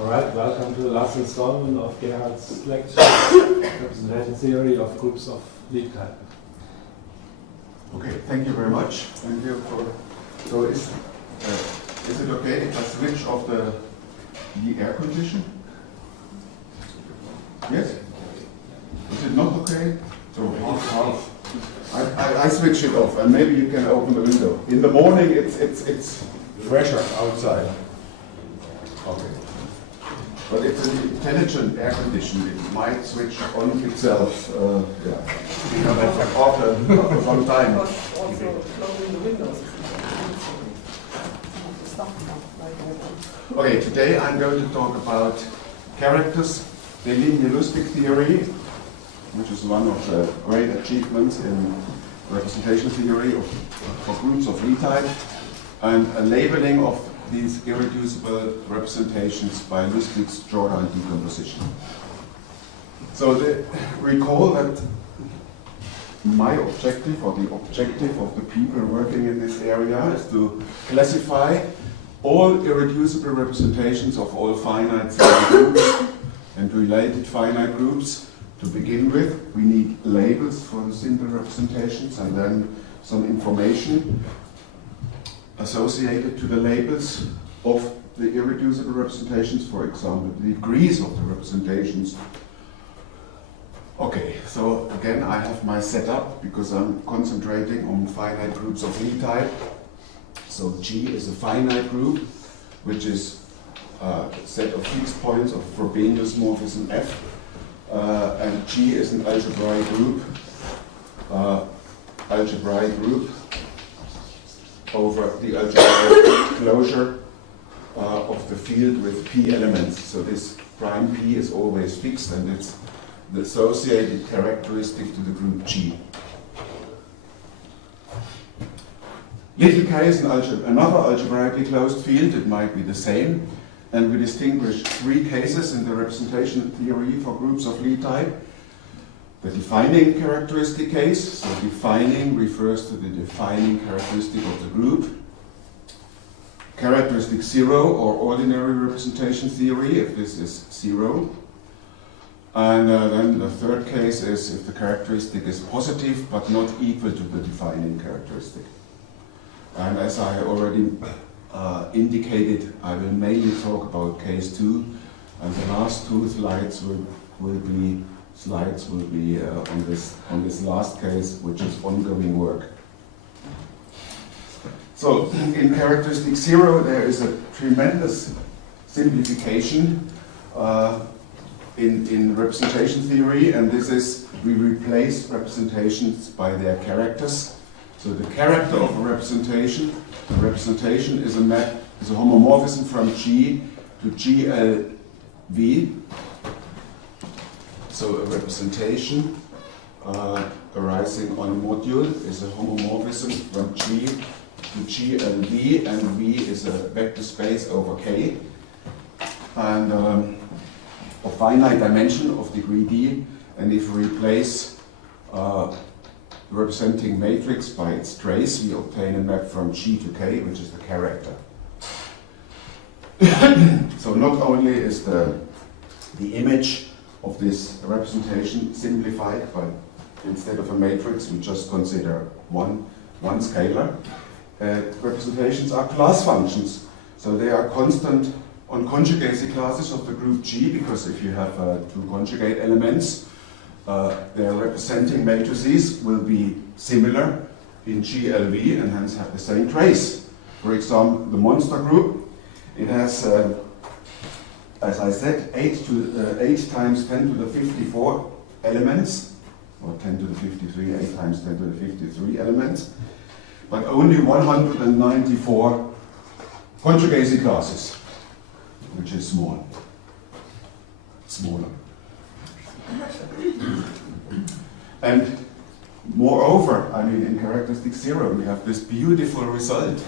Alright, welcome to the last installment of Gerhard's lecture, Representation Theory of Groups of Lie type. Okay, thank you very much. Thank you for. So is it okay if I switch off the air condition? Yes? Is it not okay? So I switch it off, and maybe you can open the window. In the morning, it's fresher outside. Okay. But it's an intelligent air condition. It might switch on itself. After some time. Also closing the windows. Okay, today I'm going to talk about characters, Deligne-Lusztig theory, which is one of the great achievements in representation theory for groups of Lie type, and a labeling of these irreducible representations by Lusztig's Jordan decomposition. So recall that my objective, or the objective of the people working in this area, is to classify all irreducible representations of all finite groups and related finite groups. To begin with, we need labels for the simple representations and then some information associated to the labels of the irreducible representations, for example, the degrees of the representations. Okay, so again, I have my setup because I'm concentrating on finite groups of Lie type. So G is a finite group, which is a set of fixed points of Frobenius morphism F. And G is an algebraic group over the algebraic closure of the field with P elements. So this prime P is always fixed, and it's the associated characteristic to the group G. Little k is another algebraically closed field. It might be the same. And we distinguish three cases in the representation theory for groups of Lie type. The defining characteristic case, so defining refers to the defining characteristic of the group. Characteristic 0, or ordinary representation theory, if this is 0. And then the third case is if the characteristic is positive but not equal to the defining characteristic. And as I already indicated, I will mainly talk about case 2, and the last two slides will be on this last case, which is ongoing work. So in characteristic 0, there is a tremendous simplification in representation theory, and this is we replace representations by their characters. So the character of a representation is a homomorphism from G to GLV. So a representation arising on a module is a homomorphism from G to GLV, and V is a vector space over K, and a finite dimension of degree D. And if we replace representing matrix by its trace, we obtain a map from G to K, which is the character. So not only is the image of this representation simplified, but instead of a matrix, we just consider one scalar. Representations are class functions, so they are constant on conjugacy classes of the group G, because if you have two conjugate elements, their representing matrices will be similar in GLV and hence have the same trace. For example, the monster group, it has, as I said, 8 times 10 to the 54 elements, or 10 to the 53, 8 times 10 to the 53 elements, but only 194 conjugacy classes, which is smaller. And moreover, I mean, in characteristic 0, we have this beautiful result.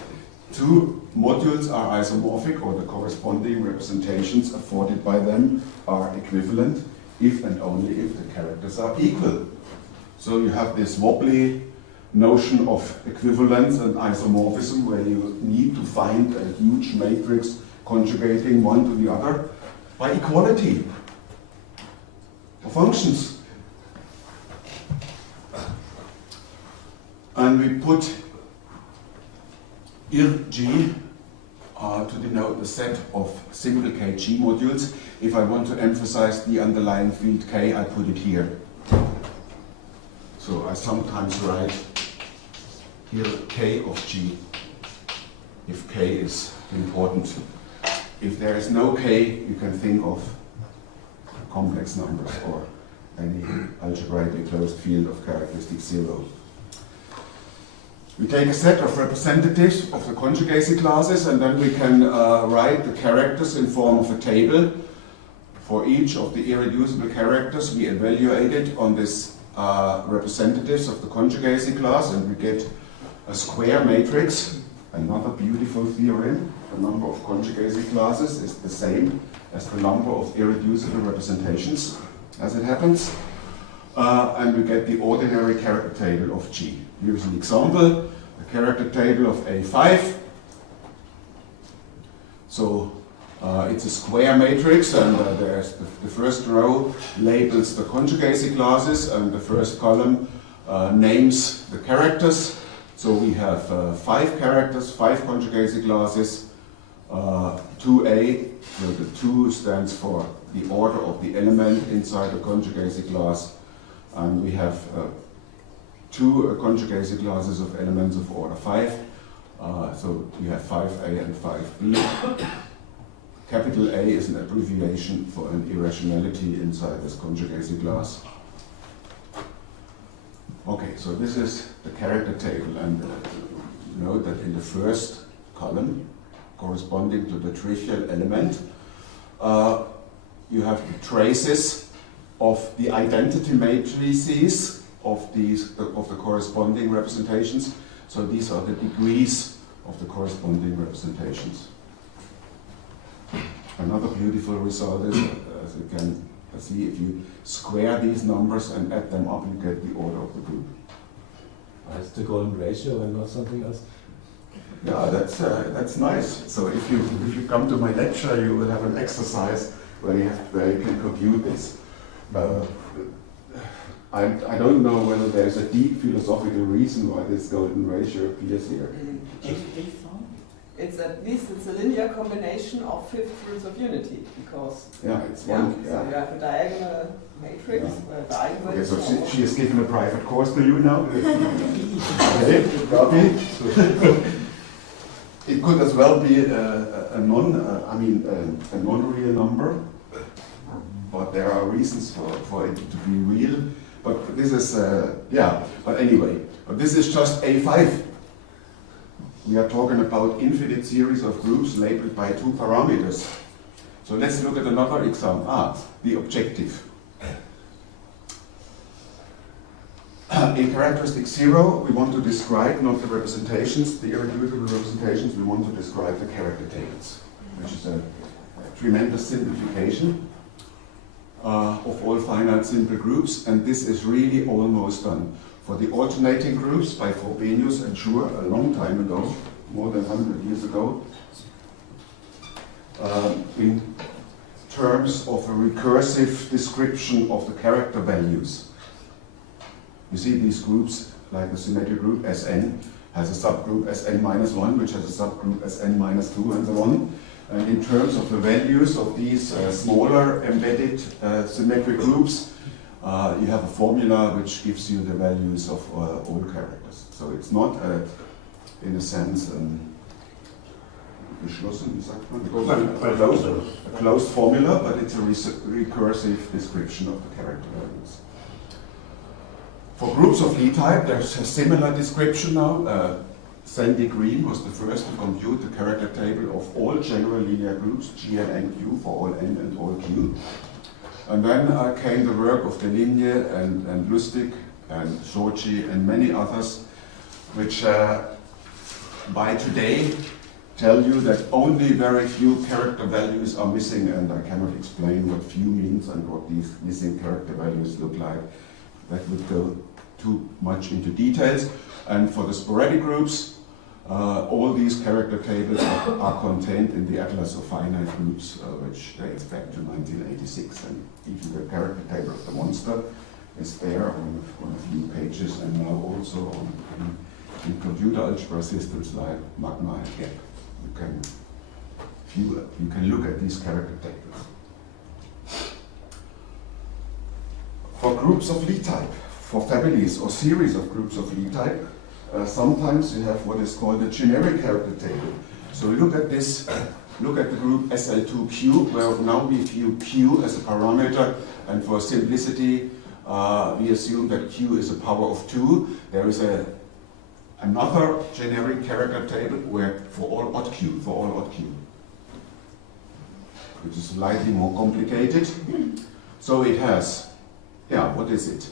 Two modules are isomorphic, or the corresponding representations afforded by them are equivalent if and only if the characters are equal. So you have this wobbly notion of equivalence and isomorphism, where you need to find a huge matrix conjugating one to the other. by equality of functions. And we put irg to denote the set of simple kg modules. If I want to emphasize the underlying field k, I put it here. So I sometimes write here k of g, if k is important. If there is no k, you can think of complex numbers or any algebraically closed field of characteristic 0. We take a set of representatives of the conjugacy classes, and then we can write the characters in form of a table. For each of the irreducible characters, we evaluate it on this representatives of the conjugacy class, and we get a square matrix. Another beautiful theorem: the number of conjugacy classes is the same as the number of irreducible representations, as it happens. And we get the ordinary character table of G. Here's an example, a character table of A5. So it's a square matrix, and there's the first row labels the conjugacy classes, and the first column names the characters. So we have 5 characters, 5 conjugacy classes, 2A, so the 2 stands for the order of the element inside the conjugacy class, and we have 2 conjugacy classes of elements of order 5, so we have 5A and 5B. Capital A is an abbreviation for an irrationality inside this conjugacy class. Okay, so this is the character table, and note that in the first column, corresponding to the trivial element, you have the traces of the identity matrices of the corresponding representations. So these are the degrees of the corresponding representations. Another beautiful result is, as you can see, if you square these numbers and add them up, you get the order of the group. That's the golden ratio and not something else. Yeah, that's nice. So if you come to my lecture, you will have an exercise where you can compute this. I don't know whether there's a deep philosophical reason why this golden ratio appears here. It's at least a linear combination of fifth roots of unity, because it's one. So you have a diagonal matrix. Okay, so she has given a private course to you now. Okay, copy. It could as well be a non-real number, but there are reasons for it to be real. But this is But anyway, this is just A5. We are talking about infinite series of groups labeled by 2 parameters. So let's look at another example. The objective. In characteristic 0, we want to describe not the representations, the irreducible representations, we want to describe the character tables, which is a tremendous simplification of all finite simple groups, and this is really almost done. For the alternating groups by Frobenius and Schur a long time ago, more than 100 years ago, in terms of a recursive description of the character values. You see these groups, like the symmetric group Sn, has a subgroup Sn-1, which has a subgroup Sn-2, and so on. And in terms of the values of these smaller embedded symmetric groups, you have a formula which gives you the values of all characters. So it's not, in a sense, a closed formula, but it's a recursive description of the character values. For groups of Lie-type, there's a similar description now. Sandy Green was the first to compute the character table of all general linear groups, G and NQ, for all N and all Q. And then came the work of Deligne and Lusztig and Sochi and many others, which by today tell you that only very few character values are missing, and I cannot explain what few means and what these missing character values look like. That would go too much into details. And for the sporadic groups, All these character tables are contained in the Atlas of Finite Groups, which dates back to 1986, and even the character table of the monster is there on a few pages, and now also in computer algebra systems like Magma and Gap. You can look at these character tables. For groups of Lie type, for families or series of groups of Lie type, sometimes you have what is called a generic character table. So look at this, look at the group SL2Q, where now we view Q as a parameter, and for simplicity, we assume that Q is a power of 2. There is another generic character table where for all odd Q, which is slightly more complicated. So it has, what is it?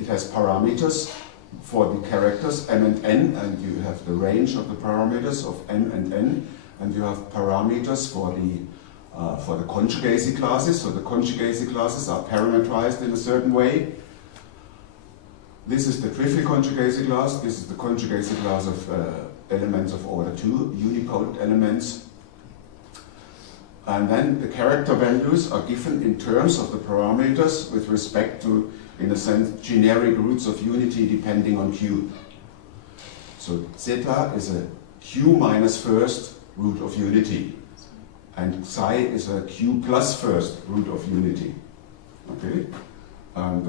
It has parameters for the characters m and n, and you have the range of the parameters of m and n, and you have parameters for the conjugacy classes. So the conjugacy classes are parameterized in a certain way. This is the trivial conjugacy class. This is the conjugacy class of elements of order 2, unipotent elements. And then the character values are given in terms of the parameters with respect to, in a sense, generic roots of unity depending on Q. So zeta is a Q minus first root of unity, and psi is a Q plus first root of unity. Okay? And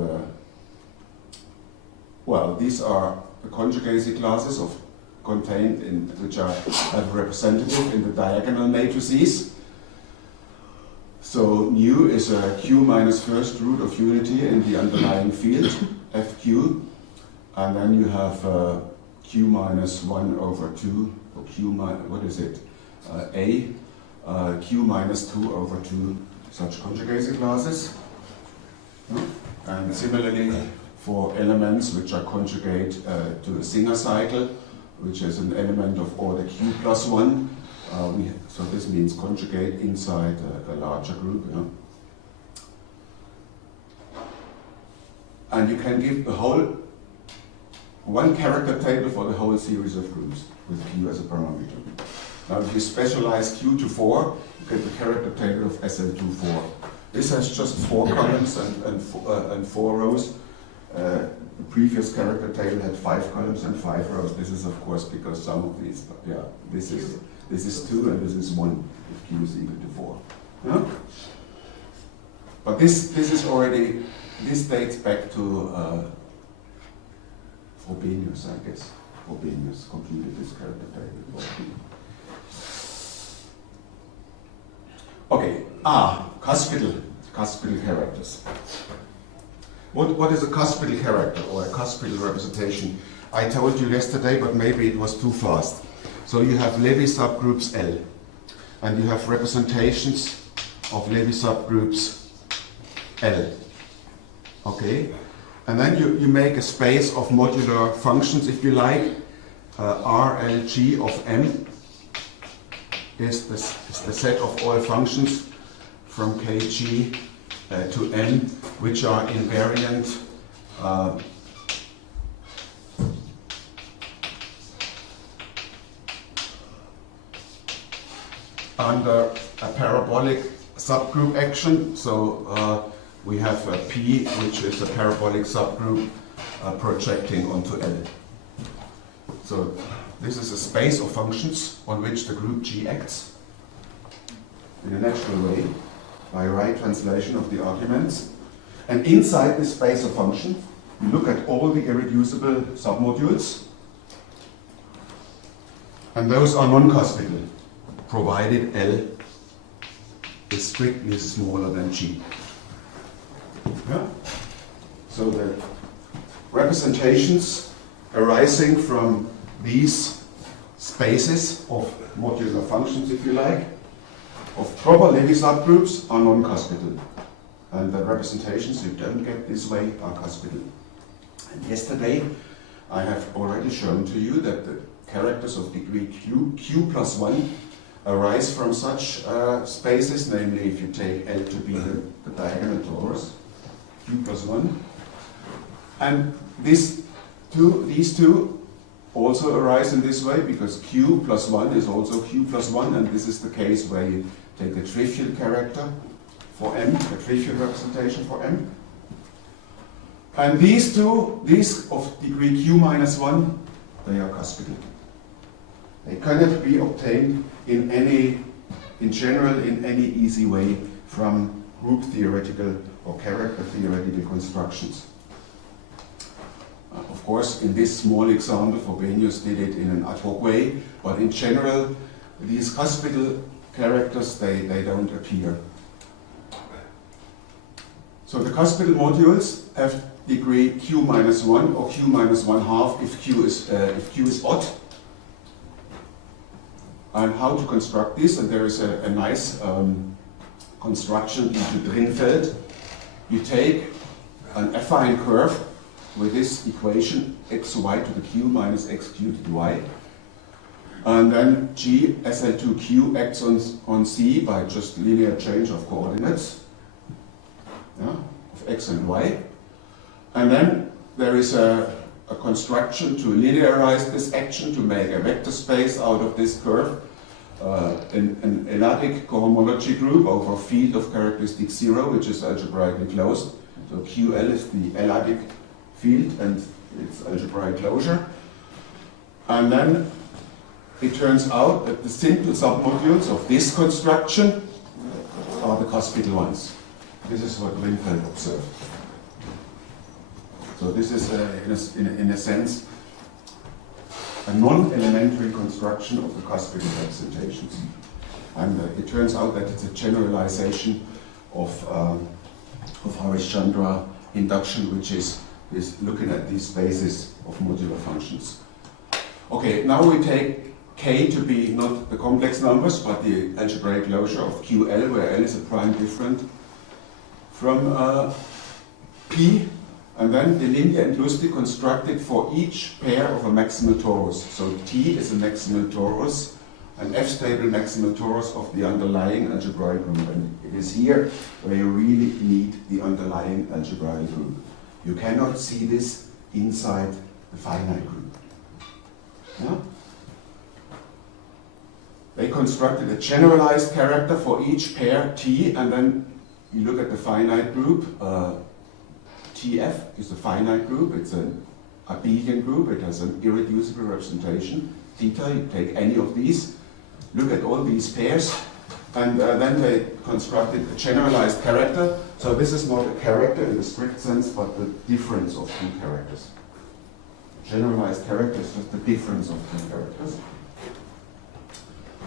well, these are the conjugacy classes contained in which are representative in the diagonal matrices. So nu is a Q minus first root of unity in the underlying field, FQ, and then you have Q minus 1 over 2, or Q minus, what is it, Q minus 2 over 2, such conjugacy classes. And similarly, for elements which are conjugate to a Singer cycle, which is an element of order Q plus 1, so this means conjugate inside a larger group. And you can give one character table for the whole series of groups with Q as a parameter. Now if you specialize Q to 4, you get the character table of SL24. This has just 4 columns and 4 rows. The previous character table had 5 columns and 5 rows. This is of course because some of these, this is 2 and this is 1 if Q is equal to 4. Yeah? But this is already, this dates back to Frobenius, I guess. Frobenius completed this character table. Okay, cuspidal characters. What is a cuspidal character or a cuspidal representation? I told you yesterday, but maybe it was too fast. So you have Levi subgroups L, and you have representations of Levi subgroups L. Okay? And then you make a space of modular functions, if you like. RLG of M is the set of all functions from KG to M, which are invariant under a parabolic subgroup action. So we have a P, which is a parabolic subgroup projecting onto L. So this is a space of functions on which the group G acts in a natural way by right translation of the arguments. And inside this space of functions, you look at all the irreducible submodules, and those are non-cuspidal, provided L is strictly smaller than G. Yeah? So the representations arising from these spaces of modular functions, if you like, of proper Levi subgroups are non-cuspidal. And the representations you don't get this way are cuspidal. And yesterday I have already shown to you that the characters of degree Q plus 1 arise from such spaces, namely if you take L to be the diagonal torus, Q plus 1. And these two also arise in this way because q plus 1 is also q plus 1, and this is the case where you take a trivial character for m, a trivial representation for m. And these of degree q minus 1, they are cuspidal. They cannot be obtained in general in any easy way from group theoretical or character theoretical constructions. Of course, in this small example, Frobenius did it in an ad hoc way, but in general, these cuspidal characters, they don't appear. So the cuspidal modules have degree q minus 1 or q minus 1/2 if q is odd. And how to construct this, and there is a nice construction into Drinfeld. You take an affine curve with this equation xy to the q minus xq to the y, and then g SL2q acts on c by just linear change of coordinates, yeah, of x and y. And then there is a construction to linearize this action to make a vector space out of this curve, an elliptic cohomology group over a field of characteristic 0, which is algebraically closed. So QL is the elliptic field and its algebraic closure. And then it turns out that the simple submodules of this construction are the cuspidal ones. This is what Drinfeld observed. So this is, in a sense, a non-elementary construction of the cuspidal representations. And it turns out that it's a generalization of Harish-Chandra induction, which is looking at these spaces of modular functions. Okay, now we take K to be not the complex numbers, but the algebraic closure of QL, where L is a prime different from P. And then Deligne and Lusztig constructed for each pair of a maximal torus. So T is a maximal torus, an F-stable maximal torus of the underlying algebraic group. And it is here where you really need the underlying algebraic group. You cannot see this inside the finite group. Yeah? They constructed a generalized character for each pair T, and then you look at the finite group. TF is a finite group, it's an abelian group, it has an irreducible representation. Theta, you take any of these, look at all these pairs, and then they constructed a generalized character. So this is not a character in the strict sense, but the difference of two characters. Generalized character is just the difference of two characters.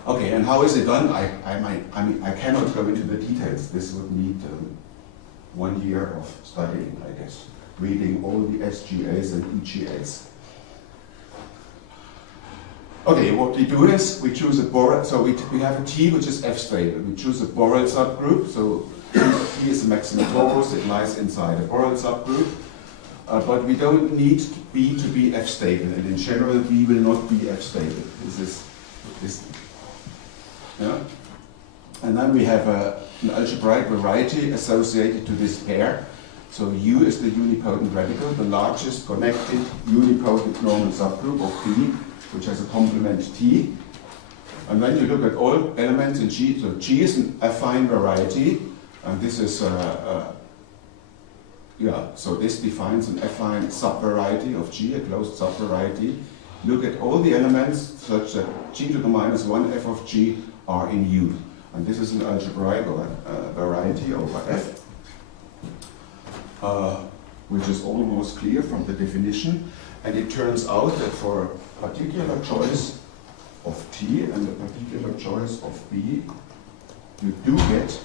Okay, and how is it done? I cannot go into the details. This would need 1 year of studying, I guess, reading all the SGAs and EGAs. Okay, what we do is we choose a Borel, so we have a T which is F-stable. We choose a Borel subgroup, so T is a maximal torus, it lies inside a Borel subgroup. But we don't need B to be F-stable, and in general B will not be F-stable. Yeah? And then we have an algebraic variety associated to this pair. So U is the unipotent radical, the largest connected unipotent normal subgroup of P, which has a complement T. And then you look at all elements in G. So G is an affine variety, and this is so this defines an affine subvariety of G, a closed subvariety. Look at all the elements such that G to the minus 1 f of G are in U. And this is an algebraic variety over F, which is almost clear from the definition. And it turns out that for a particular choice of T and a particular choice of B, you do get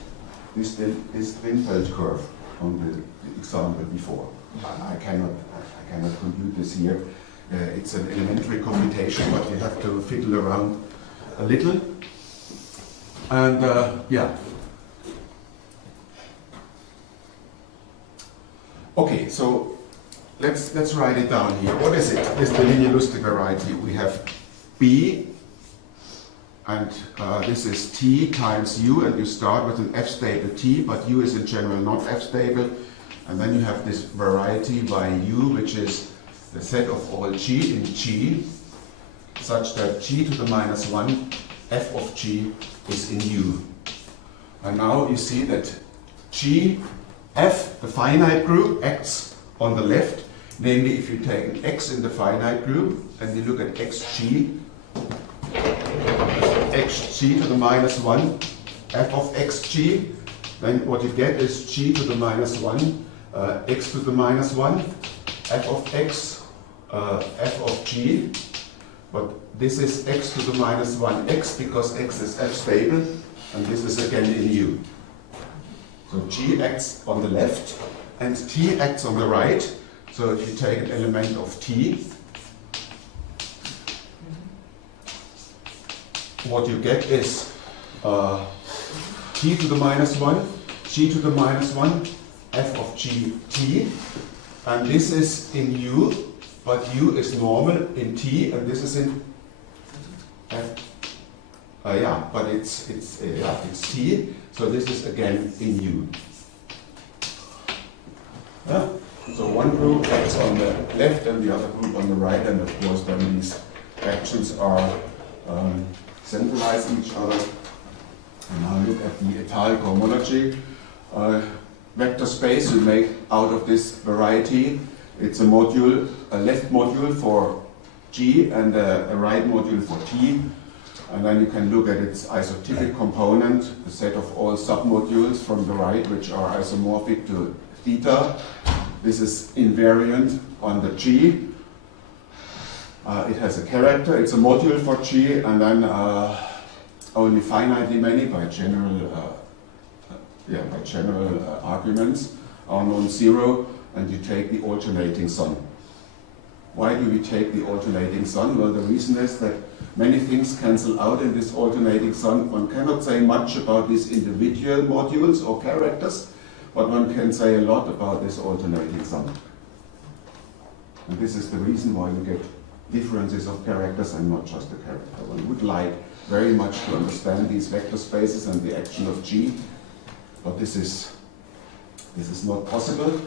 this Drinfeld curve on the example before. I cannot compute this here. It's an elementary computation, but you have to fiddle around a little. And yeah. Okay, so let's write it down here. What is it? This Deligne-Lusztig variety. We have B, and this is T times U, and you start with an F-stable T, but U is in general not F-stable. And then you have this variety by U, which is the set of all G in G. such that g to the minus 1 f of g is in U. And now you see that g, f, the finite group, acts on the left. Namely, if you take an x in the finite group and you look at xg to the minus 1 f of xg, then what you get is g to the minus 1 x to the minus 1 f of x f of g. But this is x to the minus 1 x because x is f stable, and this is again in U. So g acts on the left and t acts on the right. So if you take an element of t, what you get is t to the minus 1, g to the minus 1, f of g t, and this is in U, but U is normal in t, and this is in f. Yeah, but it's t, so this is again in U. Yeah. So one group acts on the left and the other group on the right, and of course then these actions are centralizing each other. And now look at the étale cohomology. Vector space we make out of this variety. It's a module, a left module for G and a right module for T. And then you can look at its isotypic component, the set of all submodules from the right which are isomorphic to theta. This is invariant on the G. It has a character, it's a module for G, and then only finitely many by general arguments are non-zero, and you take the alternating sum. Why do we take the alternating sum? Well, the reason is that many things cancel out in this alternating sum. One cannot say much about these individual modules or characters, but one can say a lot about this alternating sum. And this is the reason why you get differences of characters and not just a character. One would like very much to understand these vector spaces and the action of G, but this is not possible.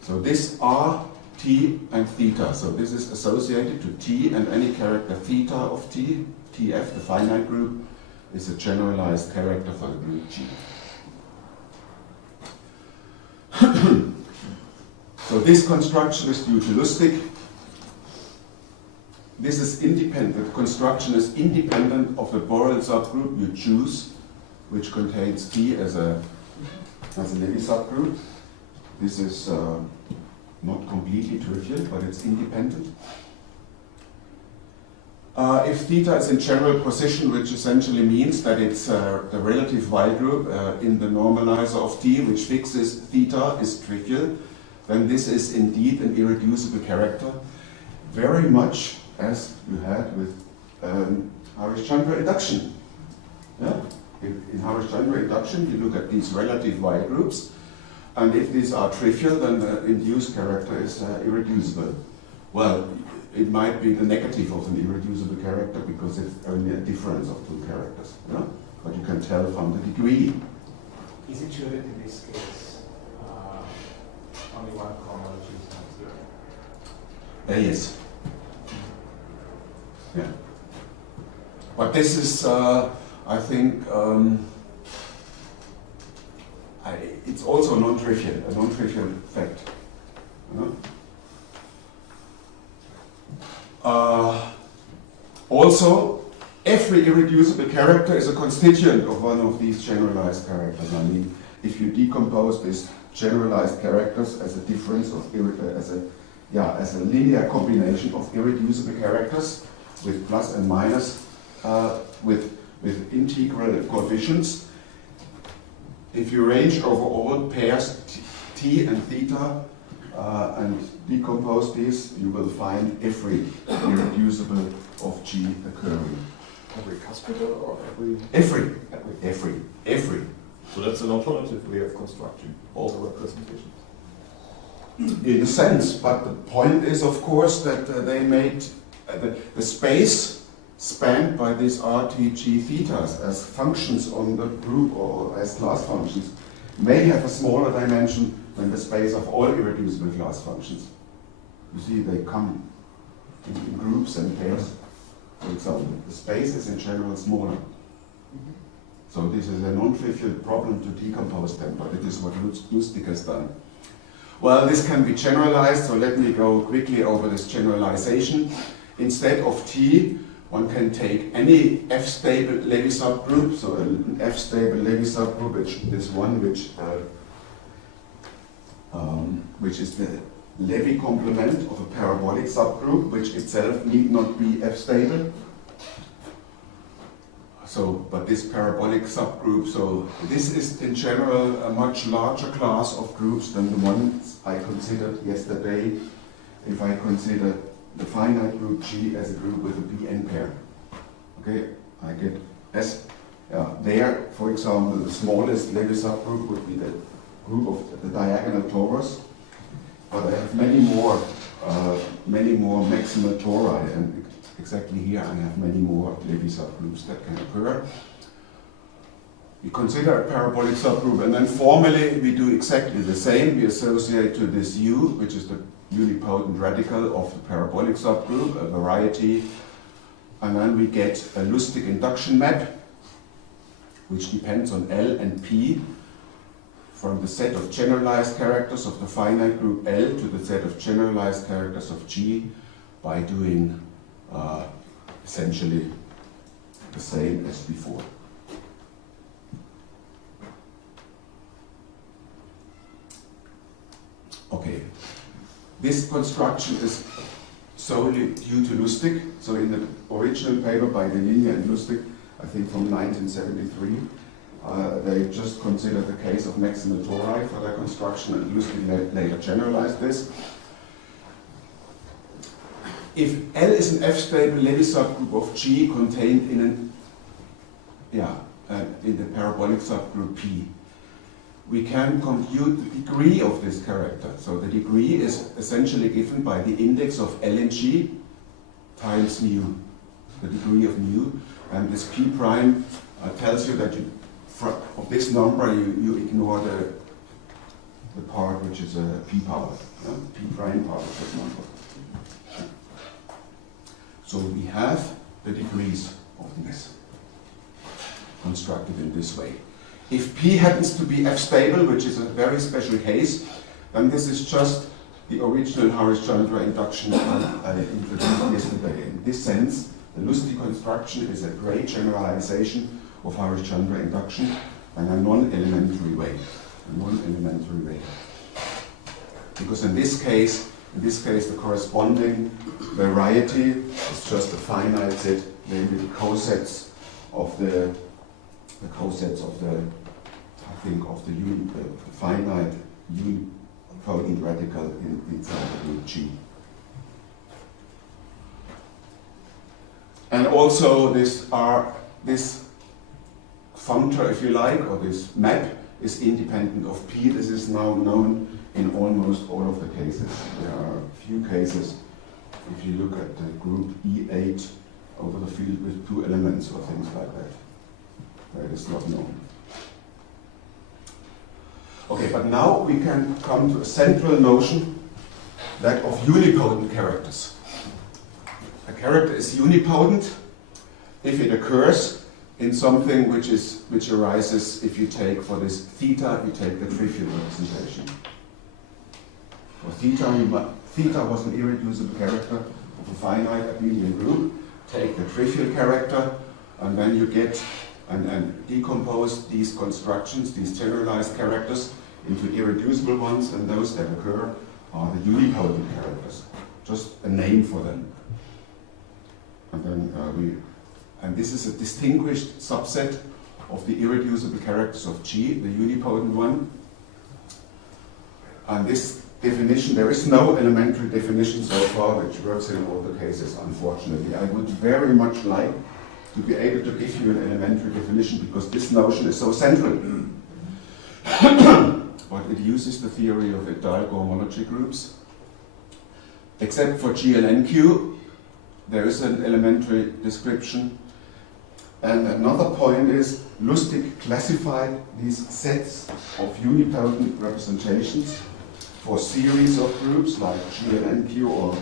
So this R, T, and theta. So this is associated to T, and any character theta of T, Tf, the finite group, is a generalized character for the group G. So this construction is due to Lusztig. This is independent. The construction is independent of the Borel subgroup you choose, which contains T as a Levy subgroup. This is not completely trivial, but it's independent. If theta is in general position, which essentially means that it's the relative Y group in the normalizer of T, which fixes theta, is trivial, then this is indeed an irreducible character, very much as you had with Harish-Chandra induction. Yeah? In Harish-Chandra induction, you look at these relative Y groups, and if these are trivial, then the induced character is irreducible. Well, it might be the negative of an irreducible character because it's only a difference of two characters. Yeah? But you can tell from the degree. Is it true that in this case only one cohomology is not zero? Yes. Yeah. But this is, I think, it's also a non-trivial fact. You know? Also, every irreducible character is a constituent of one of these generalized characters. I mean, if you decompose these generalized characters as a difference of as a linear combination of irreducible characters with plus and minus with integral coefficients, if you range over all pairs T and theta and decompose these, you will find every irreducible of G occurring. Every cuspidal or Every. So that's an alternative way of constructing all the representations. In a sense, but the point is, of course, that they made the space spanned by these RTG thetas as functions on the group or as class functions may have a smaller dimension than the space of all irreducible class functions. You see, they come in groups and pairs. for example, the space is in general smaller. So this is a non-trivial problem to decompose them, but it is what Lusztig has done. Well, this can be generalized, so let me go quickly over this generalization. Instead of T, one can take any F-stable Levy subgroup, so an F-stable Levy subgroup, which is one which is the Levy complement of a parabolic subgroup, which itself need not be F-stable. So, but this parabolic subgroup, so this is in general a much larger class of groups than the ones I considered yesterday, if I consider the finite group G as a group with a Bn pair. Okay, I get S. There, for example, the smallest Levy subgroup would be the group of the diagonal torus, but I have many more maximal tori, and exactly here I have many more Levy subgroups that can occur. We consider a parabolic subgroup, and then formally we do exactly the same. We associate to this U, which is the unipotent radical of the parabolic subgroup, a variety, and then we get a Lusztig induction map, which depends on L and P, from the set of generalized characters of the finite group L to the set of generalized characters of G, by doing essentially the same as before. Okay, this construction is solely due to Lusztig. So in the original paper by Deligne and Lusztig, I think from 1973, they just considered the case of maximal tori for their construction, and Lusztig later generalized this. If L is an F-stable Levy subgroup of G contained in the parabolic subgroup P, we can compute the degree of this character. So the degree is essentially given by the index of L in G times mu, the degree of mu, and this P prime tells you that of this number you ignore the part which is a P power, P prime part of this number. So we have the degrees of these constructed in this way. If P happens to be F-stable, which is a very special case, then this is just the original Harish-Chandra induction I introduced yesterday. In this sense, the Lusztig construction is a great generalization of Harish-Chandra induction in a non-elementary way. Because in this case, the corresponding variety is just a finite set, namely the cosets of the finite unipotent radical inside the group G. And also this functor, if you like, or this map is independent of P. This is now known in almost all of the cases. There are a few cases, if you look at the group E8 over the field with 2 elements or things like that. That is not known. Okay, but now we can come to a central notion, that of unipotent characters. A character is unipotent if it occurs in something which arises if you take, for this theta, you take the trivial representation. For theta was an irreducible character of a finite abelian group. Take the trivial character, and then you get and decompose these constructions, these generalized characters, into irreducible ones, and those that occur are the unipotent characters. Just a name for them. And then and this is a distinguished subset of the irreducible characters of G, the unipotent one. And this definition, there is no elementary definition so far which works in all the cases, unfortunately. I would very much like to be able to give you an elementary definition, because this notion is so central. But it uses the theory of Ecdyal cohomology groups. Except for GLNQ, there is an elementary description. And another point is, Lusztig classified these sets of unipotent representations for series of groups like GLNQ or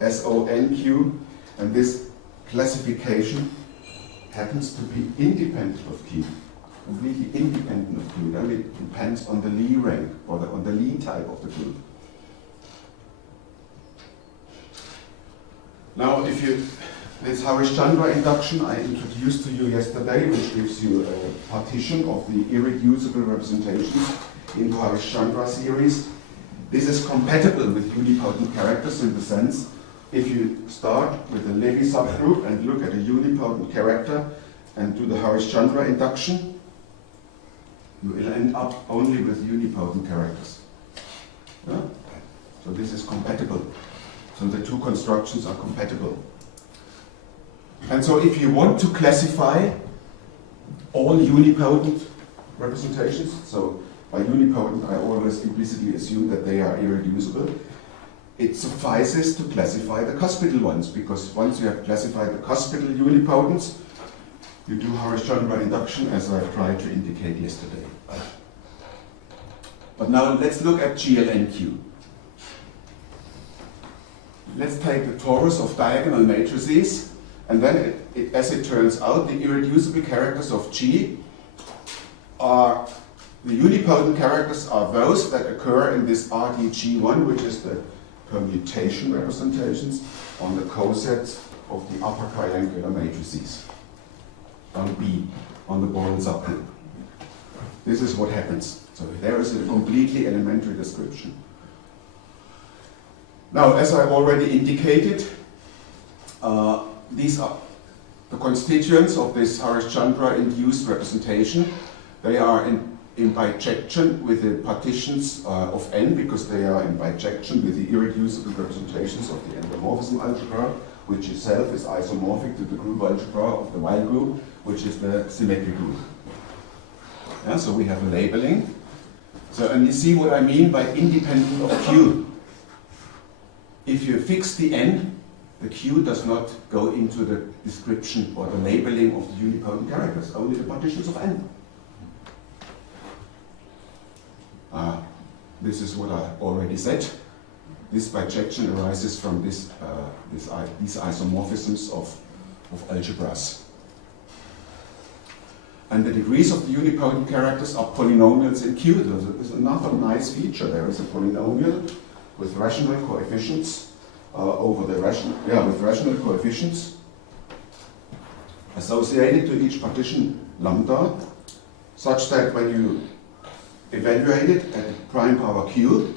SONQ, and this classification happens to be independent of Q, completely independent of Q. It only depends on the Lie rank or on the Lie type of the group. Now, if you, this Harish-Chandra induction I introduced to you yesterday, which gives you a partition of the irreducible representations into Harish-Chandra series, this is compatible with unipotent characters in the sense, if you start with a Levi subgroup and look at a unipotent character and do the Harish-Chandra induction, you will end up only with unipotent characters. Yeah? So this is compatible. So the two constructions are compatible. And so if you want to classify all unipotent representations, so by unipotent I always implicitly assume that they are irreducible, it suffices to classify the cuspidal ones, because once you have classified the cuspidal unipotents, you do Harish-Chandra induction as I've tried to indicate yesterday. But now let's look at GLNQ. Let's take the torus of diagonal matrices, and then, as it turns out, the irreducible characters of G are, the unipotent characters are those that occur in this RDG1, which is the permutation representations on the cosets of the upper triangular matrices on B, on the Borel subgroup. This is what happens. So there is a completely elementary description. Now, as I already indicated, these are the constituents of this Harish-Chandra induced representation. They are in bijection with the partitions of N, because they are in bijection with the irreducible representations of the endomorphism algebra, which itself is isomorphic to the group algebra of the Y group, which is the symmetric group. Yeah, so we have a labeling. So, and you see what I mean by independent of Q. If you fix the N, the Q does not go into the description or the labeling of the unipotent characters, only the partitions of N. This is what I already said. This bijection arises from these isomorphisms of algebras. And the degrees of the unipotent characters are polynomials in Q. There's another nice feature. There is a polynomial with rational coefficients with rational coefficients associated to each partition lambda, such that when you evaluate it at prime power Q,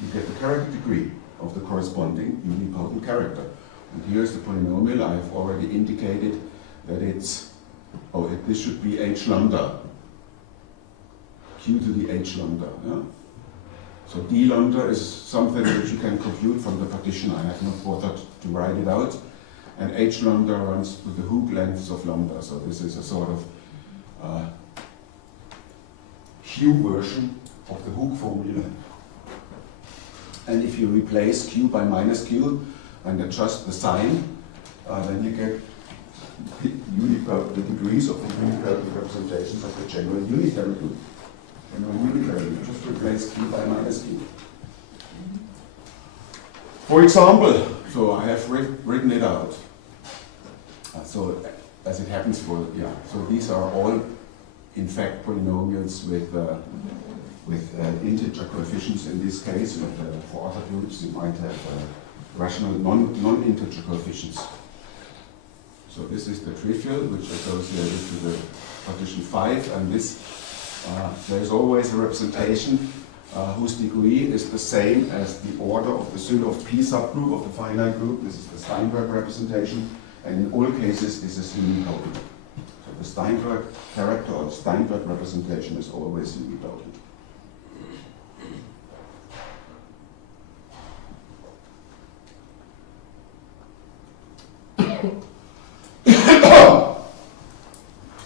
you get the character degree of the corresponding unipotent character. And here's the polynomial. I have already indicated that it's, this should be h lambda, Q to the h lambda. Yeah? So d lambda is something which you can compute from the partition. I have not bothered to write it out. And h lambda runs with the hook lengths of lambda. So this is a sort of Q version of the hook formula. And if you replace Q by minus Q and adjust the sign, then you get the degrees of the unipotent representations of the general unitary group. Just replace Q by minus Q. For example, so I have written it out. So as it happens so these are all in fact polynomials with integer coefficients in this case, but for other groups you might have rational non-integer coefficients. So this is the trivial, which is associated to the partition 5, and this there is always a representation whose degree is the same as the order of the Sylow P subgroup of the finite group. This is the Steinberg representation, and in all cases this is unipotent. So the Steinberg character or Steinberg representation is always unipotent.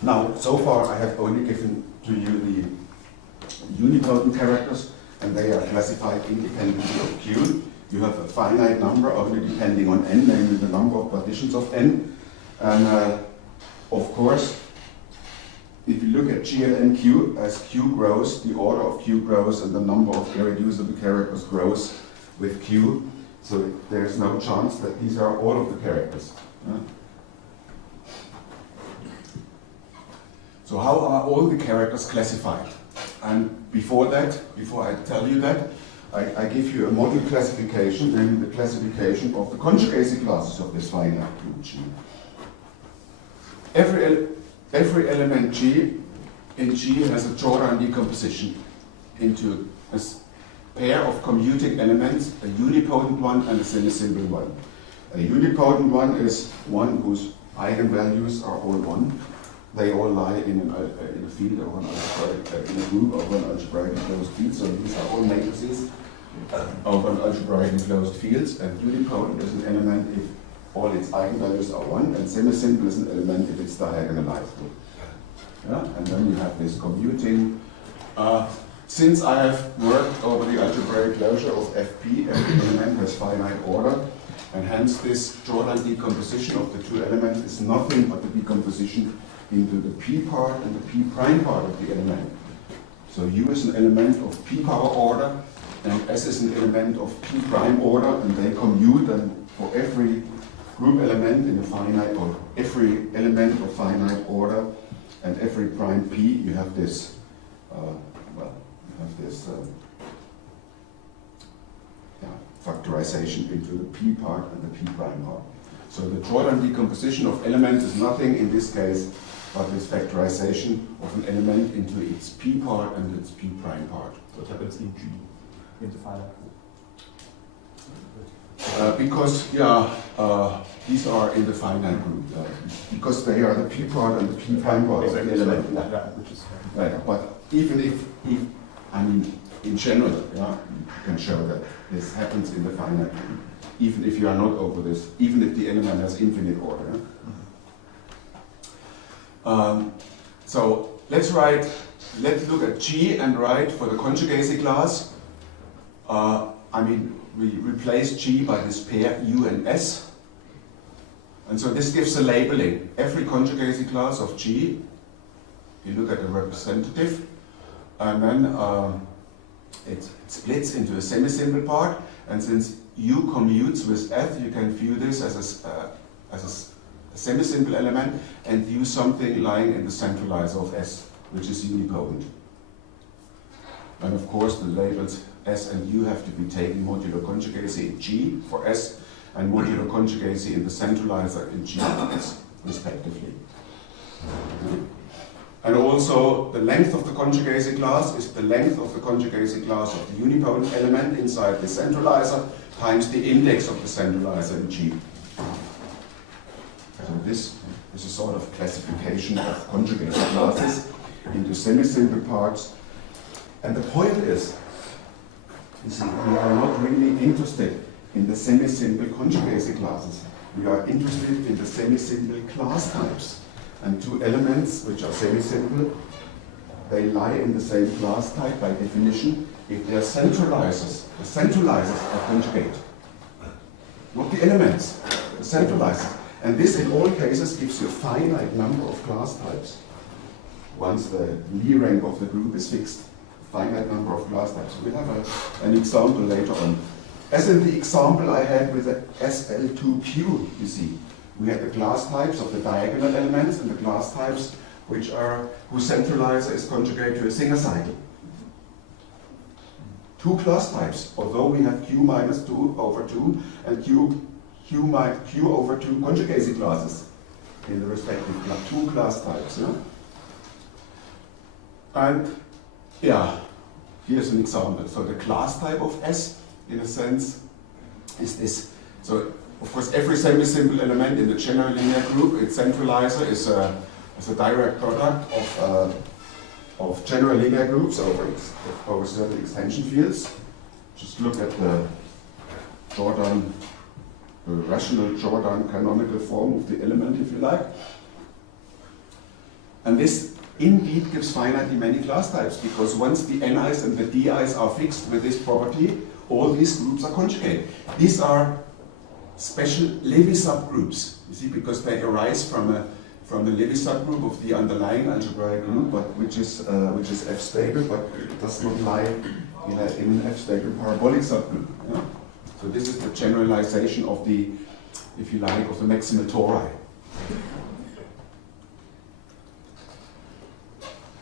Now, so far I have only given to you the unipotent characters, and they are classified independently of Q. You have a finite number only depending on N, namely the number of partitions of N. And of course, if you look at GL and Q, as Q grows, the order of Q grows and the number of irreducible characters grows with Q. So there is no chance that these are all of the characters. So how are all the characters classified? And before that, before I tell you that, I give you a model classification, and the classification of the conjugacy classes of this finite group G. Every element G in G has a Jordan decomposition into a pair of commuting elements, a unipotent one and a semi-simple one. A unipotent one is one whose eigenvalues are all 1. They all lie in a field of an algebraic, in a group of an algebraically closed field. So these are all matrices of an algebraically closed fields. And unipotent is an element if all its eigenvalues are 1, and semi-simple is an element if it's diagonalizable. Yeah? And then you have this commuting. Since I have worked over the algebraic closure of Fp, every element has finite order, and hence this Jordan decomposition of the two elements is nothing but the decomposition into the p part and the p prime part of the element. So U is an element of p power order, and S is an element of p prime order, and they commute, and for every group element in a finite, or every element of finite order, and every prime p, you have this, factorization into the p part and the p prime part. So the Jordan decomposition of elements is nothing in this case but this factorization of an element into its p part and its p prime part. What happens in G, in the finite group? Because these are in the finite group, because they are the p part and the p prime part of the element. Which is But even if I mean, in general, you can show that this happens in the finite group, even if you are not over this, even if the element has infinite order. So let's look at G and write for the conjugacy class. We replace G by this pair U and S. And so this gives a labeling. Every conjugacy class of G, you look at the representative, and then it splits into a semi-simple part, and since U commutes with F, you can view this as a semi-simple element and use something lying in the centralizer of S, which is unipotent. And of course the labels S and U have to be taken modulo conjugacy in G for S and modulo conjugacy in the centralizer in G for S, respectively. And also the length of the conjugacy class is the length of the conjugacy class of the unipotent element inside the centralizer times the index of the centralizer in G. So this is a sort of classification of conjugacy classes into semi-simple parts. And the point is, you see, we are not really interested in the semi-simple conjugacy classes. We are interested in the semi-simple class types. And two elements which are semi-simple, they lie in the same class type by definition if they are centralizers. The centralizers are conjugate. Not the elements, the centralizers. And this in all cases gives you a finite number of class types. Once the Lie rank of the group is fixed, a finite number of class types. We'll have an example later on. As in the example I had with the SL2Q, you see, we had the class types of the diagonal elements and the class types whose centralizer is conjugate to a singer-cycle. Two class types, although we have Q minus 2 over 2 and Q over 2 conjugacy classes in the respective two class types. Yeah? And here's an example. So the class type of S, in a sense, is this. So of course, every semi-simple element in the general linear group, its centralizer is a direct product of general linear groups over certain extension fields. Just look at the rational Jordan canonical form of the element, if you like. And this indeed gives finitely many class types, because once the ni's and the di's are fixed with this property, all these groups are conjugate. These are special Levy subgroups, you see, because they arise from a Levy subgroup of the underlying algebraic group, but which is F stable, but it does not lie in an F stable parabolic subgroup. Yeah? So this is the generalization of the, if you like, of the maximal tori.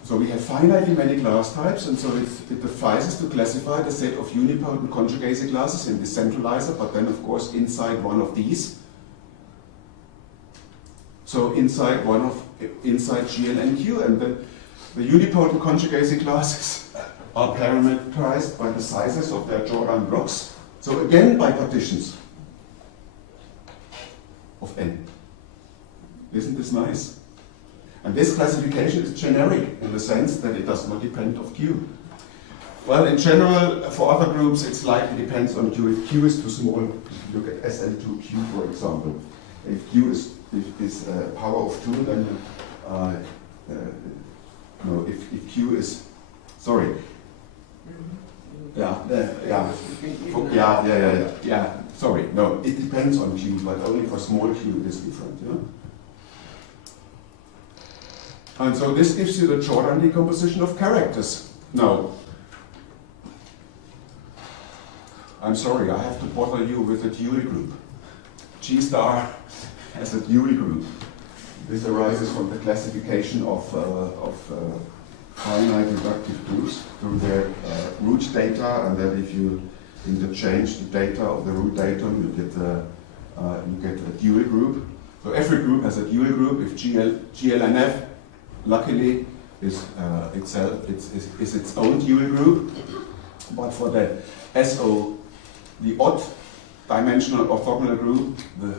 So we have finitely many class types, and so it defies to classify the set of unipotent conjugacy classes in the centralizer, but then of course inside one of these. So inside GL and Q, and the unipotent conjugacy classes are parameterized by the sizes of their Jordan blocks. So again by partitions of n. Isn't this nice? And this classification is generic in the sense that it does not depend on Q. Well, in general, for other groups, it slightly depends on Q. If Q is too small, look at SL2Q, for example. If Q is power of 2, then no. If Q is, sorry. Yeah. Sorry, no. It depends on Q, but only for small Q it is different. Yeah? And so this gives you the Jordan decomposition of characters. Now, I'm sorry, I have to bother you with a dual group. G star as a dual group. This arises from the classification of finite reductive groups through their root data, and then if you interchange the data of the root datum, you get a dual group. So every group has a dual group. If GL and F, luckily, is its own dual group, but for the SO, the odd dimensional orthogonal group, the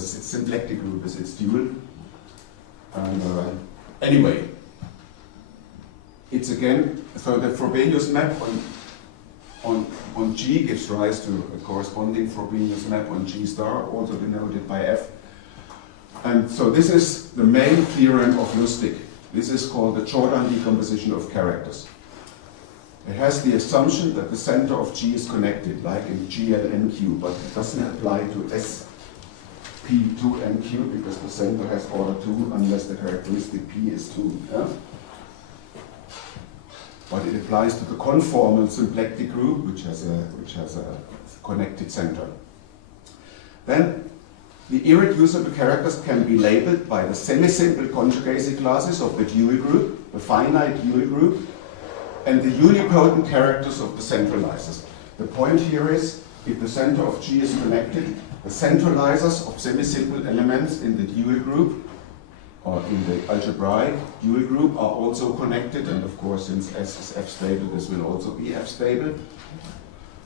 symplectic group is its dual. And anyway, it's again, so the Frobenius map on G gives rise to a corresponding Frobenius map on G star, also denoted by F. And so this is the main theorem of Lusztig. This is called the Jordan decomposition of characters. It has the assumption that the center of G is connected, like in GLNQ, but it doesn't apply to SP2NQ because the center has order 2 unless the characteristic P is 2. Yeah? But it applies to the conformal symplectic group, which has a connected center. Then the irreducible characters can be labeled by the semi-simple conjugacy classes of the dual group, the finite dual group, and the unipotent characters of the centralizers. The point here is, if the center of G is connected, the centralizers of semi-simple elements in the dual group, or in the algebraic dual group, are also connected, and of course, since S is F stable, this will also be F stable.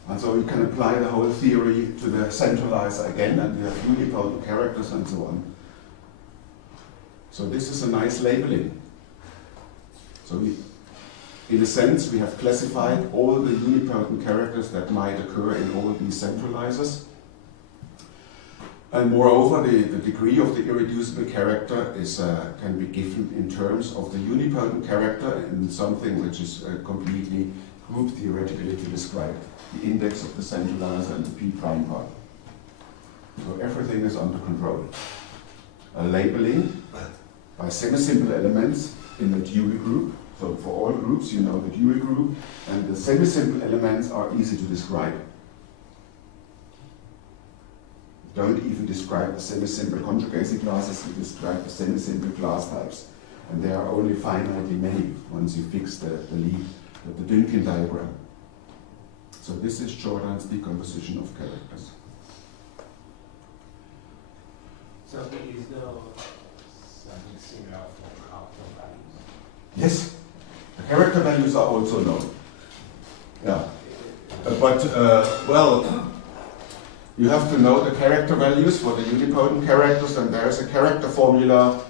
And so you can apply the whole theory to the centralizer again, and you have unipotent characters and so on. So this is a nice labeling. So in a sense, we have classified all the unipotent characters that might occur in all these centralizers. And moreover, the degree of the irreducible character can be given in terms of the unipotent character in something which is completely group theoretically to describe the index of the centralizer and the P prime part. So everything is under control. A labeling by semi-simple elements in the dual group. So for all groups, you know the dual group, and the semi-simple elements are easy to describe. Don't even describe the semi-simple conjugacy classes, you describe the semi-simple class types. And there are only finitely many once you fix the Dünkin diagram. So this is Jordan's decomposition of characters. So there is no something similar for character values? Yes, the character values are also known. Yeah, well, you have to know the character values for the unipotent characters, and there is a character formula,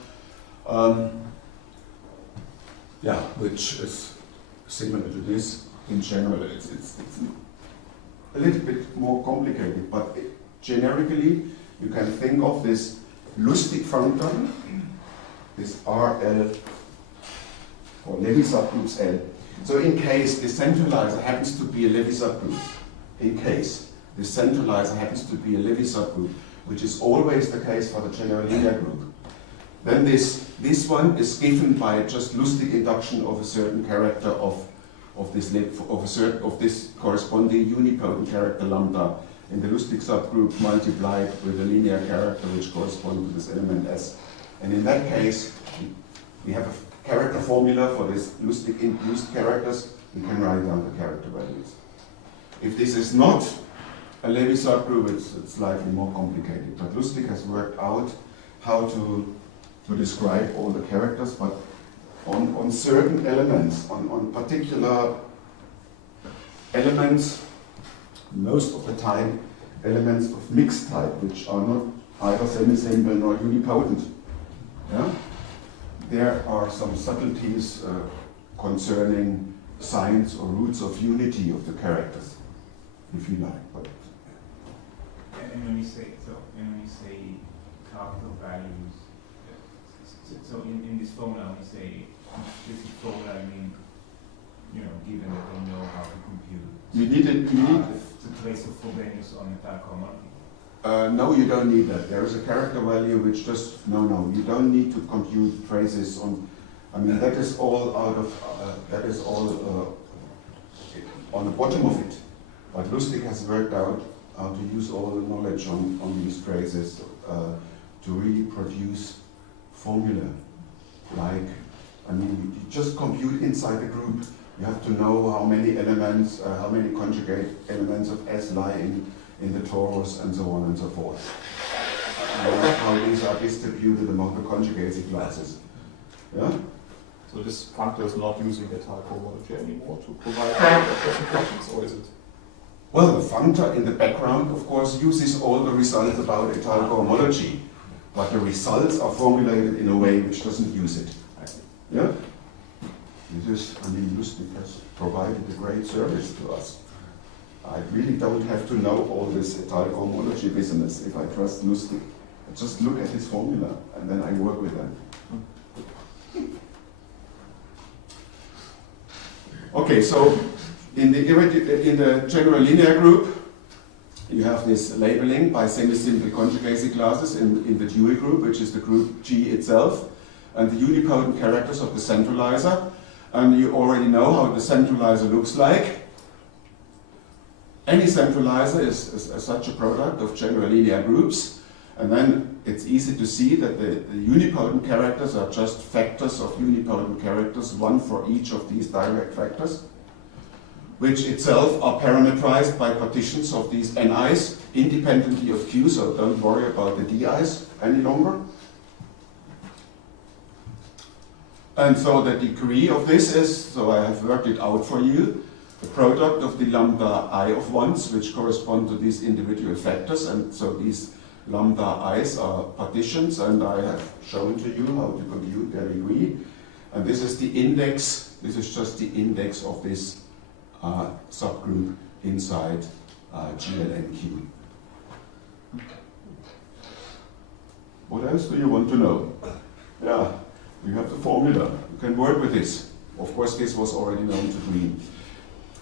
which is similar to this in general. It's a little bit more complicated, but generically you can think of this Lusztig function, this RL, or Levy subgroups L. So in case the centralizer happens to be a Levy subgroup, which is always the case for the general linear group, then this one is given by just Lusztig induction of a certain character of of this corresponding unipotent character lambda in the Lusztig subgroup multiplied with a linear character which corresponds to this element S. And in that case, we have a character formula for this Lusztig-induced characters. We can write down the character values. If this is not a Levi subgroup, it's slightly more complicated. But Lusztig has worked out how to describe all the characters, but on certain elements, on particular elements, most of the time, elements of mixed type, which are not either semi-simple nor unipotent. Yeah? There are some subtleties concerning signs or roots of unity of the characters, if you like. But and when you say capital values, so in this formula, when you say implicit formula, I mean, given that they know how to compute. You need the trace of Frobenius on the entire commodity. No, you don't need that. There is a character value which just no. You don't need to compute traces on. I mean, that is all out of. That is all on the bottom of it. But Lusztig has worked out how to use all the knowledge on these traces to really produce formula. Like, I mean, you just compute inside the group. You have to know how many elements, how many conjugate elements of S lie in the torus, and so on and so forth. How these are distributed among the conjugacy classes. Yeah? So this functor is not using entire cohomology anymore to provide representations, or is it? Well, the functor in the background, of course, uses all the results about ethyl cohomology, but the results are formulated in a way which doesn't use it. Yeah? This is, I mean, Lusztig has provided a great service to us. I really don't have to know all this ethyl cohomology business if I trust Lusztig. I just look at his formula and then I work with them. Okay, so in the general linear group, you have this labeling by semi-simple conjugacy classes in the Dewey group, which is the group G itself, and the unipotent characters of the centralizer. And you already know how the centralizer looks like. Any centralizer is such a product of general linear groups, and then it's easy to see that the unipotent characters are just factors of unipotent characters, one for each of these direct factors, which itself are parametrized by partitions of these ni's independently of q, so don't worry about the di's any longer. And so the degree of this is, so I have worked it out for you, the product of the lambda I of 1s, which correspond to these individual factors, and so these lambda i's are partitions, and I have shown to you how to compute their degree. And this is the index, this is just the index of this subgroup inside GLNQ. What else do you want to know? Yeah, you have the formula. You can work with this. Of course, this was already known to Green.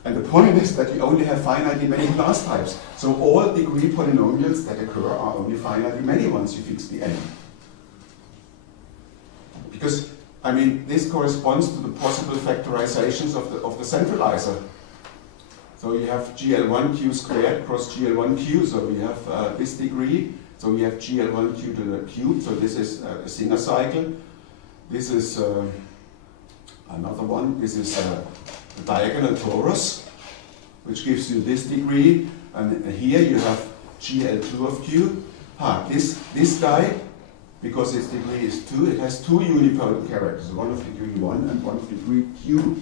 And the point is that we only have finitely many class types. So all degree polynomials that occur are only finitely many once you fix the n. Because, I mean, this corresponds to the possible factorizations of the centralizer. So you have GL1Q squared cross GL1Q, so we have this degree. So we have GL1Q to the cube, so this is a Singer cycle. This is another one. This is a diagonal torus, which gives you this degree. And here you have GL2 of Q. This guy, because its degree is 2, it has two unipotent characters, one of degree 1 and one of degree Q,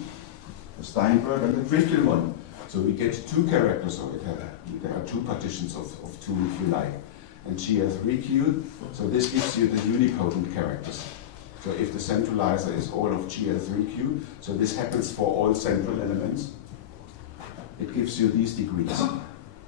the Steinberg and the Driftel one. So we get two characters of it. There are two partitions of 2, if you like. And GL3Q, so this gives you the unipotent characters. So if the centralizer is all of GL3Q, so this happens for all central elements, it gives you these degrees.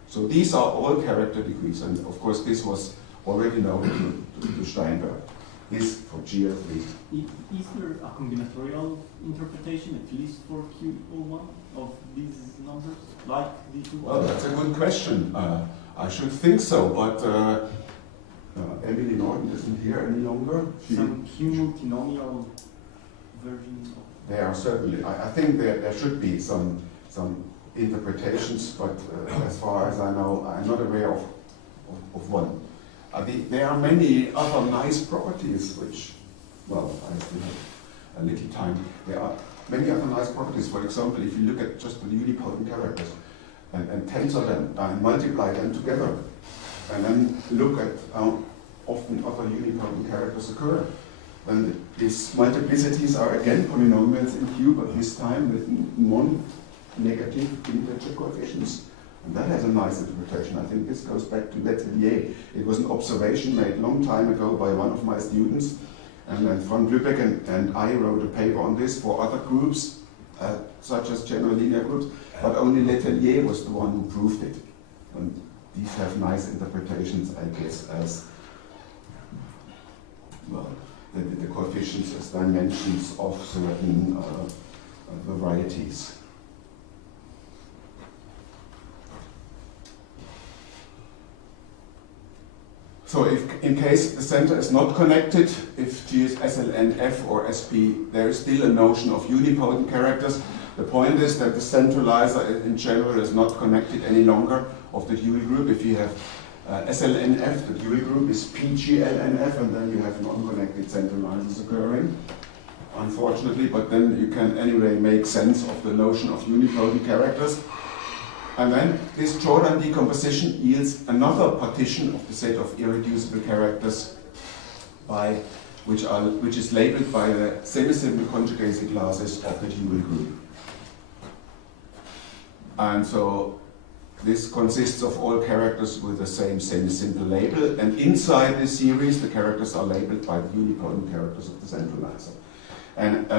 So these are all character degrees, and of course this was already known to Steinberg. This for GL3. Is there a combinatorial interpretation, at least for Q01, of these numbers, like the two? Well, that's a good question. I should think so, but Emily Norton isn't here any longer. Some Q multinomial version of there are certainly, I think there should be some interpretations, but as far as I know, I'm not aware of one. There are many other nice properties which, well, I still have a little time. There are many other nice properties. For example, if you look at just the unipotent characters and tensor them and multiply them together, and then look at how often other unipotent characters occur, then these multiplicities are again polynomials in Q, but this time with non-negative integer coefficients. And that has a nice interpretation. I think this goes back to Letelier. It was an observation made a long time ago by one of my students, and then von Lübeck and I wrote a paper on this for other groups, such as general linear groups, but only Letelier was the one who proved it. And these have nice interpretations, I guess, as, well, the coefficients as dimensions of certain varieties. So if, in case the center is not connected, if G is SLNF or SP, there is still a notion of unipotent characters. The point is that the centralizer in general is not connected any longer of the dual group. If you have SLNF, the dual group is PGLNF, and then you have non-connected centralizers occurring, unfortunately, but then you can anyway make sense of the notion of unipotent characters. And then this Jordan decomposition yields another partition of the set of irreducible characters which is labeled by the semi-simple conjugacy classes of the dual group. And so this consists of all characters with the same semi-simple label, and inside this series the characters are labeled by the unipotent characters of the centralizer. And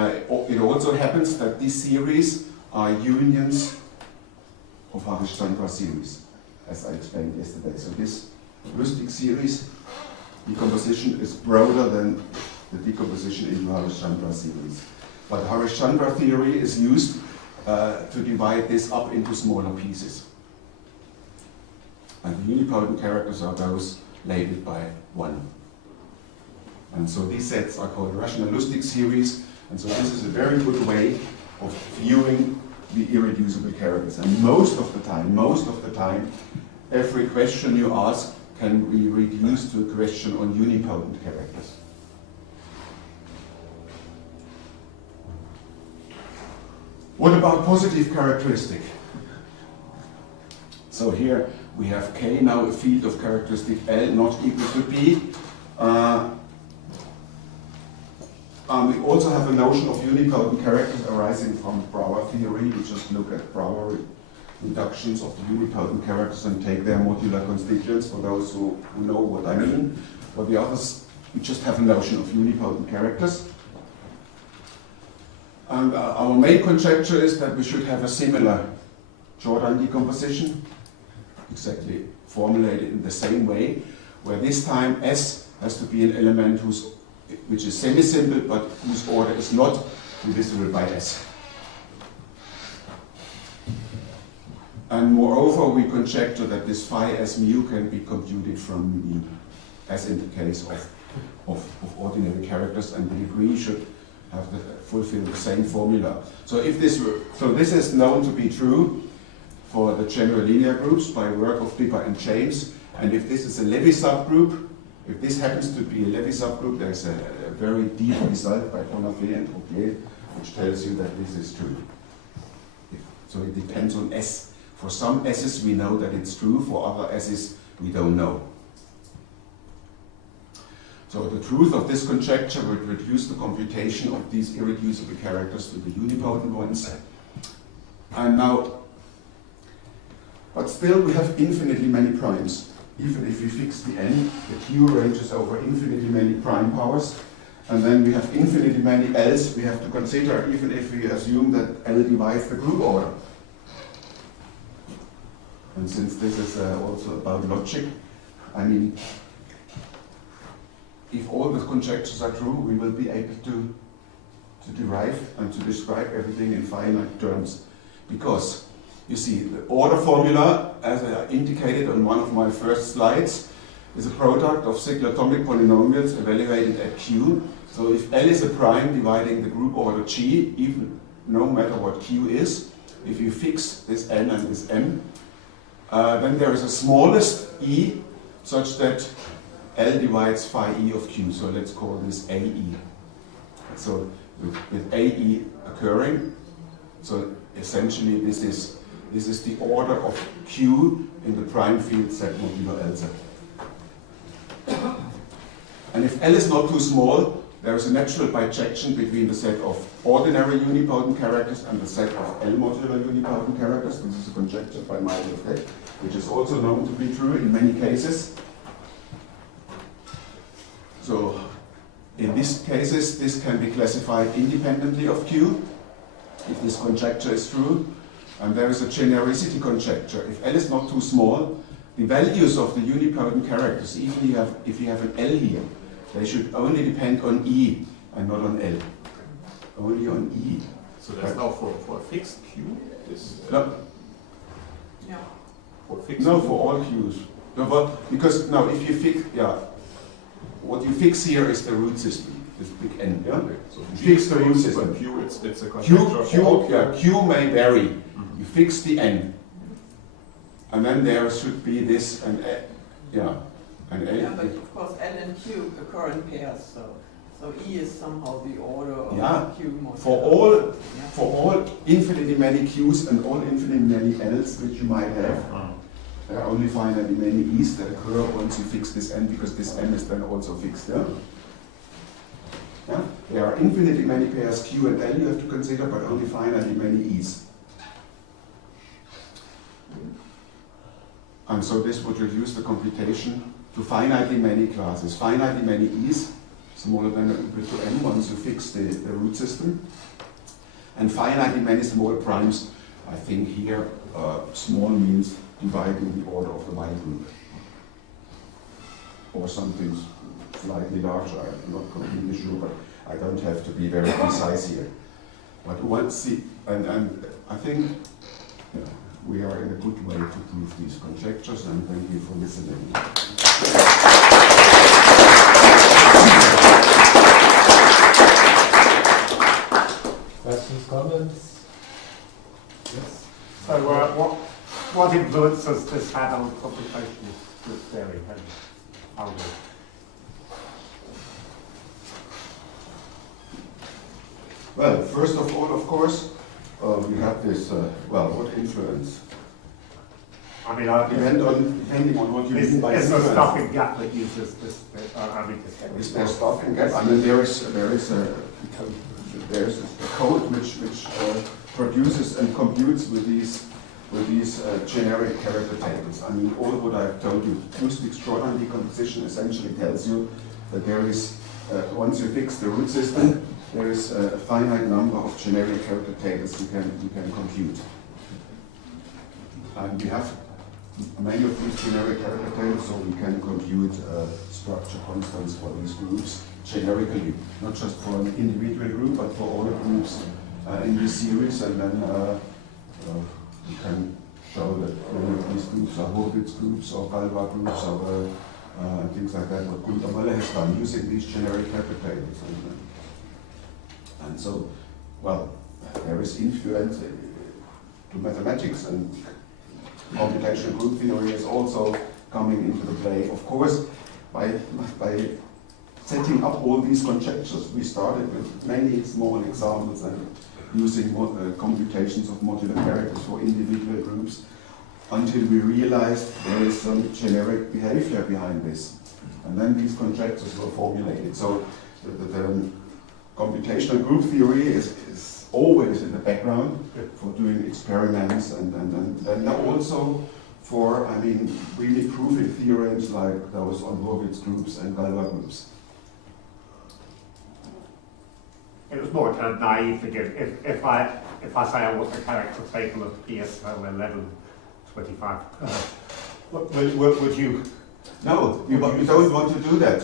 it also happens that these series are unions of Harish-Chandra series, as I explained yesterday. So this Lusztig series decomposition is broader than the decomposition into Harish-Chandra series. But Harish-Chandra theory is used to divide this up into smaller pieces. And the unipotent characters are those labeled by 1. And so these sets are called rational Lusztig series, and so this is a very good way of viewing the irreducible characters. And most of the time, every question you ask can be reduced to a question on unipotent characters. What about positive characteristic? So here we have K, now a field of characteristic L not equal to P. We also have a notion of unipotent characters arising from Brouwer theory. We just look at Brouwer reductions of the unipotent characters and take their modular constituents for those who know what I mean. For the others, we just have a notion of unipotent characters. And our main conjecture is that we should have a similar Jordan decomposition, exactly formulated in the same way, where this time S has to be an element which is semi-simple, but whose order is not divisible by S. And moreover, we conjecture that this phi S mu can be computed from mu, as in the case of ordinary characters, and the degree should have fulfill the same formula. So this is known to be true for the general linear groups by work of Dipper and James, and if this is a Levy subgroup, if this happens to be a Levy subgroup, there's a very deep result by Bonafé and Roupier, which tells you that this is true. So it depends on S. For some S's we know that it's true, for other S's we don't know. So the truth of this conjecture would reduce the computation of these irreducible characters to the unipotent ones. And now, but still we have infinitely many primes. Even if we fix the n, the Q ranges over infinitely many prime powers, and then we have infinitely many L's we have to consider, even if we assume that L divides the group order. And since this is also about logic, I mean, if all the conjectures are true, we will be able to derive and to describe everything in finite terms. Because, you see, the order formula, as I indicated on one of my first slides, is a product of cyclotomic polynomials evaluated at Q. So if L is a prime dividing the group order G, even no matter what Q is, if you fix this N and this M, then there is a smallest E such that L divides phi E of Q. So let's call this AE. So with AE occurring, so essentially this is the order of Q in the prime field set modulo LZ. And if L is not too small, there is a natural bijection between the set of ordinary unipotent characters and the set of L modular unipotent characters. This is a conjecture by Michael of Heck, which is also known to be true in many cases. So in these cases, this can be classified independently of Q, if this conjecture is true. And there is a genericity conjecture. If L is not too small, the values of the unipotent characters, even if you have an L here, they should only depend on E and not on L. Only on E. So that's now for a fixed Q? No. Yeah. For fixed No, Q? for all Qs. No, but because now if you fix, what you fix here is the root system, this big N. Yeah? So You fix the root system. Q, it's a conjecture. Q may vary. You fix the N. And then there should be this and and Yeah, but of course L and Q occur in pairs, so E is somehow the order of Q modulo. For all infinitely many Qs and all infinitely many Ls which you might have, there are only finitely many E's that occur once you fix this N, because this N is then also fixed. Yeah? Yeah? There are infinitely many pairs Q and L you have to consider, but only finitely many E's. And so this would reduce the computation to finitely many classes. Finitely many E's, smaller than or equal to M, once you fix the root system. And finitely many small primes. I think here small means dividing the order of the Y group. Or something slightly larger. I'm not completely sure, but I don't have to be very precise here. But once and I think we are in a good way to prove these conjectures, and thank you for listening. Questions, comments? Yes. So what influences this had on computational group theory and how Well, first of all, of course, we have this, what influence? I mean, Depending on what you mean by is there influence. stuff in gap that uses this? Is there stuff in gap? I mean, there is a code which produces and computes with these generic character tables. I mean, all what I've told you, Lusztig's shorthand decomposition essentially tells you that there is, once you fix the root system, there is a finite number of generic character tables you can compute. And we have many of these generic character tables, so we can compute structure constants for these groups generically, not just for an individual group, but for all the groups in this series, and then we can show that many of these groups are Hurwitz groups or Galois groups or things like that, what Gunther Möller has done using these generic character tables. And so, well, there is influence to mathematics, and computational group theory is also coming into the play. Of course, by setting up all these conjectures, we started with many small examples and using computations of modular characters for individual groups until we realized there is some generic behavior behind this. And then these conjectures were formulated. So the computational group theory is always in the background for doing experiments and then also for, I mean, really proving theorems like those on Hurwitz groups and Galois groups. It was more kind of naive to give. If I say I want a character table of PSO 1125, would you? No, you don't want to do that.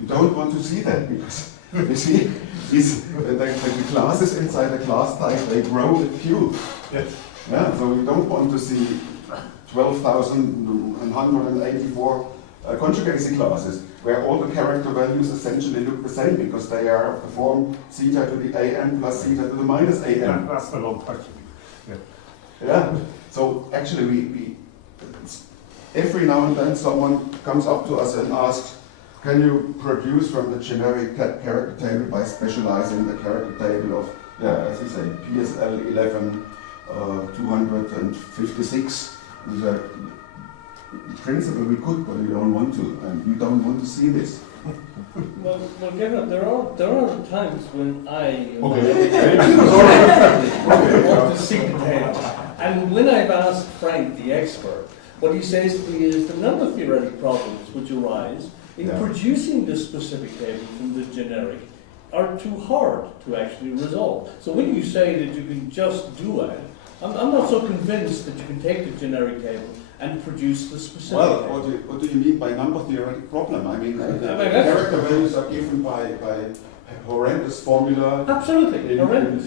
You don't want to see that, because you see, the classes inside the class type, they grow with Q. Yes. Yeah, so you don't want to see 12,184 conjugacy classes, where all the character values essentially look the same because they are of the form zeta to the an plus zeta to the minus an. That's the long question. Yeah. So actually, we every now and then someone comes up to us and asks, "Can you produce from the generic character table by specializing the character table of, as you say, PSL 11 256?" In principle, we could, but we don't want to, and you don't want to see this. Well, Gerhard, there are times when I want to see the table. And when I've asked Frank, the expert, what he says to me is the number of theoretic problems which arise in producing this specific table from the generic are too hard to actually resolve. So when you say that you can just do it, I'm not so convinced that you can take the generic table and produce the specific Well, table. what do you mean by number theoretic problem? I mean, the that's- character values are given by horrendous formula Absolutely, horrendous.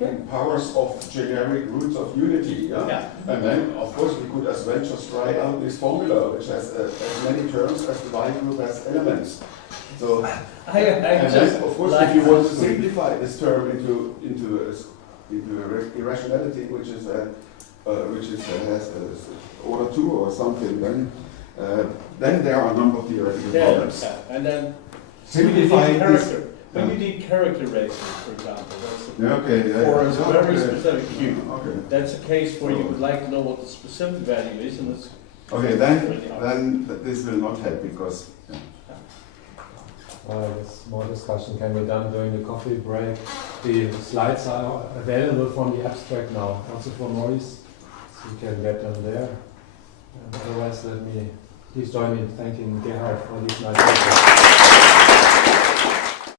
in powers of generic roots of unity. Yeah. And then, of course, we could as well just try out this formula, which has as many terms as the Y group has elements. So, I and just then, of course, like if you want to this. simplify this term into irrationality, which is has order 2 or something, then there are a number of theoretical problems. And then Simplifying this. when you need character races, for example, that's For a very specific cube. Okay. That's a case where you would like to know what the specific value is, and it's Okay, then this will not help because. There's more discussion can be done during the coffee break. The slides are available from the abstract now, also for Maurice, so you can get them there. And otherwise, please join me in thanking Gerhard for these nice lectures.